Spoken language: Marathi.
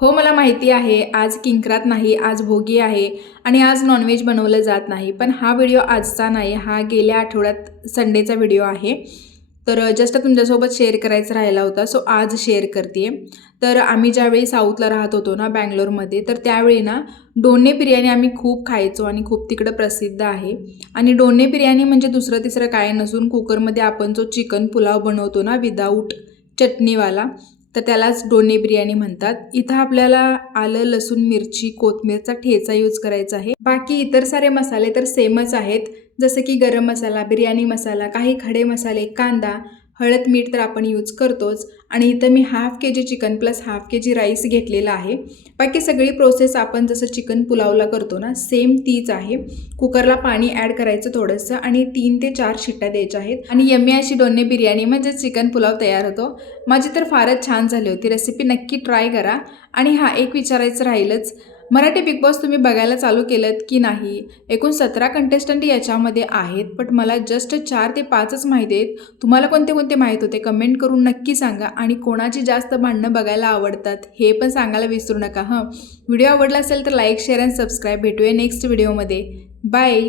हो, मला माहिती आहे. आज किंक्रात नाही, आज भोगी आहे आणि आज नॉनव्हेज बनवलं जात नाही. पण हा व्हिडिओ आजचा नाही, हा गेल्या आठवड्यात संडेचा व्हिडिओ आहे. तर जस्ट तुमच्यासोबत शेअर करायचा राहिला होता, सो आज शेअर करते आहे. तर आम्ही ज्यावेळी साऊथला राहत होतो ना, बंगलोरमध्ये, तर त्यावेळी ना डोने बिर्याणी आम्ही खूप खायचो आणि खूप तिकडं प्रसिद्ध आहे. आणि डोने बिर्याणी म्हणजे दुसरं तिसरं काय नसून कुकरमध्ये आपण जो चिकन पुलाव बनवतो ना विदाऊट चटणीवाला, तर त्यालाच डोने बिर्याणी म्हणतात. इथं आपल्याला आलं, लसूण, मिरची, कोथिंबीरचा ठेचा यूज करायचा आहे. बाकी इतर सारे मसाले तर सेमच आहेत, जसं की गरम मसाला, बिर्याणी मसाला, काही खडे मसाले, कांदा, हळद, मीठ तर आपण यूज करतोच. आणि इथं मी half KG chicken plus half KG rice घेतलेला आहे. बाकी सगळी प्रोसेस आपण जसं चिकन पुलावला करतो ना, सेम तीच आहे. कुकरला पाणी ॲड करायचं थोडंसं आणि 3 ते 4 शिट्ट्या द्यायच्या आहेत आणि यम्मी अशी डोने बिर्याणी म्हणजे चिकन पुलाव तयार होतो. माझी तर फारच छान झाली होती. रेसिपी नक्की ट्राय करा. आणि हां, एक विचारायचं राहिलंच, मराठी बिग बॉस तुम्ही बघायला चालू केलंत की नाही? एकूण 17 कंटेस्टंट याच्यामध्ये आहेत, बट मला जस्ट 4 ते 5च माहिती आहेत. तुम्हाला कोणते कोणते माहीत होते कमेंट करून नक्की सांगा. आणि कोणाची जास्त भांडणं बघायला आवडतात हे पण सांगायला विसरू नका हं. व्हिडिओ आवडला असेल तर लाईक, शेअर आणि सबस्क्राईब. भेटूया नेक्स्ट व्हिडिओमध्ये. बाय.